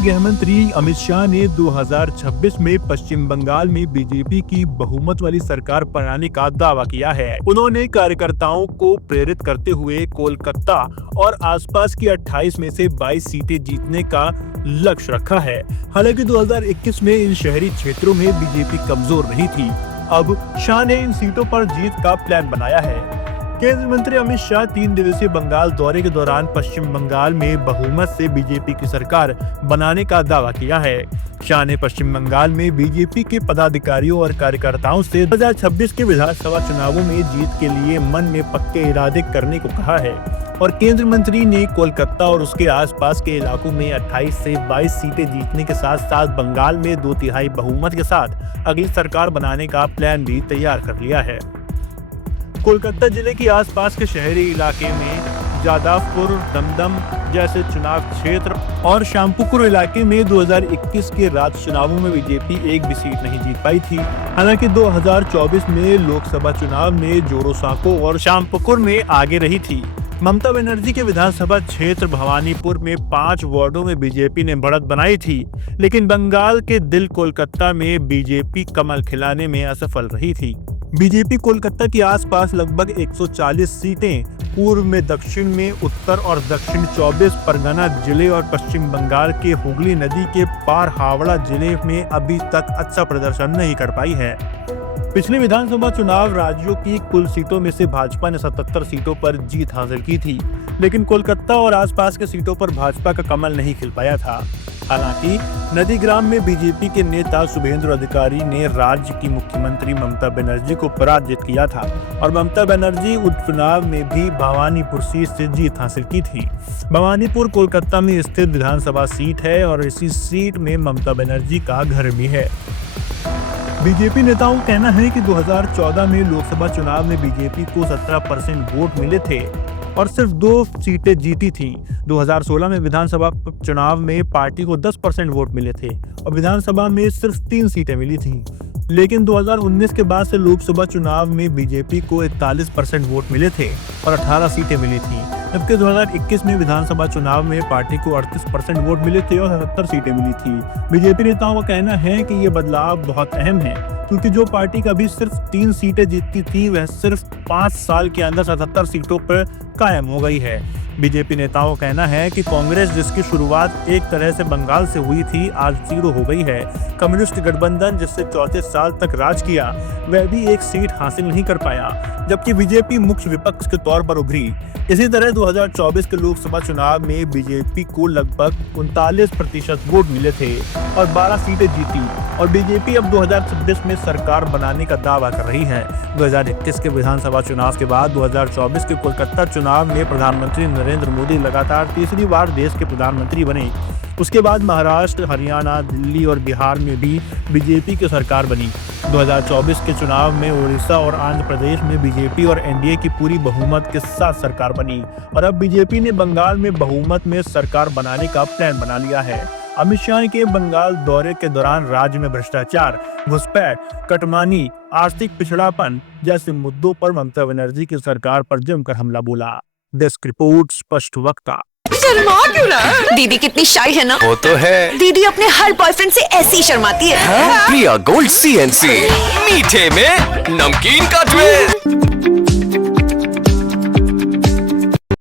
गृह मंत्री अमित शाह ने 2026 में पश्चिम बंगाल में बीजेपी की बहुमत वाली सरकार बनाने का दावा किया है। उन्होंने कार्यकर्ताओं को प्रेरित करते हुए कोलकाता और आसपास की 28 में से 22 सीटें जीतने का लक्ष्य रखा है। हालांकि 2021 में इन शहरी क्षेत्रों में बीजेपी कमजोर नहीं थी। अब शाह ने इन सीटों पर जीत का प्लान बनाया है। केंद्रीय मंत्री अमित शाह 3 दिवसीय बंगाल दौरे के दौरान पश्चिम बंगाल में बहुमत से बीजेपी की सरकार बनाने का दावा किया है। शाह ने पश्चिम बंगाल में बीजेपी के पदाधिकारियों और कार्यकर्ताओं से 2026 के विधानसभा चुनावों में जीत के लिए मन में पक्के इरादे करने को कहा है और केंद्रीय मंत्री ने कोलकाता और उसके आसपास के इलाकों में 28 से 22 सीटें जीतने के साथ साथ बंगाल में 2/3 बहुमत के साथ अगली सरकार बनाने का प्लान भी तैयार कर लिया है। कोलकाता जिले के आसपास के शहरी इलाके में जादवपुर, दमदम जैसे चुनाव क्षेत्र और श्यामपुकुर इलाके में 2021 के राज्य चुनावों में बीजेपी एक भी सीट नहीं जीत पाई थी। हालांकि 2024 में लोकसभा चुनाव में जोरोसांको और श्यामपुकुर में आगे रही थी। ममता बनर्जी के विधानसभा क्षेत्र भवानीपुर में 5 वार्डों में बीजेपी ने बढ़त बनाई थी, लेकिन बंगाल के दिल कोलकाता में बीजेपी कमल खिलाने में असफल रही थी। बीजेपी कोलकाता के आसपास लगभग 140 सीटें, पूर्व में, दक्षिण में, उत्तर और दक्षिण 24 परगना जिले और पश्चिम बंगाल के हुगली नदी के पार हावड़ा जिले में अभी तक अच्छा प्रदर्शन नहीं कर पाई है। पिछले विधानसभा चुनाव राज्यों की कुल सीटों में से भाजपा ने 77 सीटों पर जीत हासिल की थी, लेकिन कोलकाता और आसपास के सीटों पर भाजपा का कमल नहीं खिल पाया था। हालांकि नंदीग्राम में बीजेपी के नेता शुभेंदु अधिकारी ने राज्य की मुख्यमंत्री ममता बनर्जी को पराजित किया था और ममता बनर्जी उपचुनाव में भी भवानीपुर सीट से जीत हासिल की थी। भवानीपुर कोलकाता में स्थित विधानसभा सीट है और इसी सीट में ममता बनर्जी का घर भी है। बीजेपी नेताओं का कहना है कि 2014 में लोकसभा चुनाव में बीजेपी को 17% वोट मिले थे और सिर्फ 2 सीटें जीती थीं। 2016 में विधानसभा चुनाव में पार्टी को 10% वोट मिले थे और विधानसभा में सिर्फ 3 सीटें मिली थीं। लेकिन 2019 के बाद से लोकसभा चुनाव में बीजेपी को 41% वोट मिले थे और 18 सीटें मिली थीं, जबकि 2021 में विधानसभा चुनाव में पार्टी को 38% वोट मिले थे और 77 सीटें मिली थी। बीजेपी नेताओं का कहना है कि ये बदलाव बहुत अहम है, क्योंकि जो पार्टी कभी सिर्फ 3 सीटें जीतती थी वह सिर्फ 5 साल के अंदर 77 सीटों पर कायम हो गई है। बीजेपी नेताओं का कहना है कि कांग्रेस, जिसकी शुरुआत एक तरह से बंगाल से हुई थी, आज 0 हो गई है। कम्युनिस्ट गठबंधन, जिससे 34 साल तक राज किया, वह भी एक सीट हासिल नहीं कर पाया, जबकि बीजेपी मुख्य विपक्ष के तौर पर उभरी। इसी तरह 2024 के लोकसभा चुनाव में बीजेपी को लगभग 39% वोट मिले थे और 12 सीटें जीती और बीजेपी अब 2026 में सरकार बनाने का दावा कर रही है। 2021 के विधानसभा चुनाव के बाद 2024 के कोलकाता चुनाव में प्रधानमंत्री नरेंद्र मोदी लगातार तीसरी बार देश के प्रधानमंत्री बने। उसके बाद महाराष्ट्र, हरियाणा, दिल्ली और बिहार में भी बीजेपी की सरकार बनी। 2024 के चुनाव में उड़ीसा और आंध्र प्रदेश में बीजेपी और एनडीए की पूरी बहुमत के साथ सरकार बनी और अब बीजेपी ने बंगाल में बहुमत में सरकार बनाने का प्लान बना लिया है। अमित शाह के बंगाल दौरे के दौरान राज्य में भ्रष्टाचार, घुसपैठ, कटमानी, आर्थिक पिछड़ापन जैसे मुद्दों पर ममता बनर्जी की सरकार पर जमकर हमला बोला। डेस्क रिपोर्ट, स्पष्ट वक्ता। शर्मा क्यों रहा? दीदी कितनी शाई है ना? वो तो है। दीदी अपने हर बॉयफ्रेंड से ऐसी ही शर्माती है। प्रिया गोल्ड CNC, मीठे में नमकीन का ट्विस्ट।